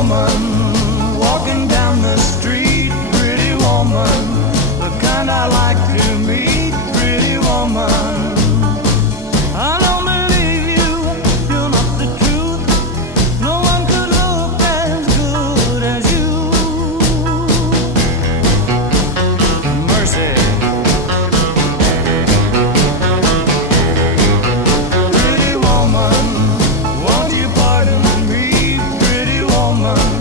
woman walking down the street, pretty woman, the kind I like to meet, pretty woman. I don't believe you, you're not the truth. No one could look as good as you. Mercy. Pretty woman, won't you pardon me, pretty woman?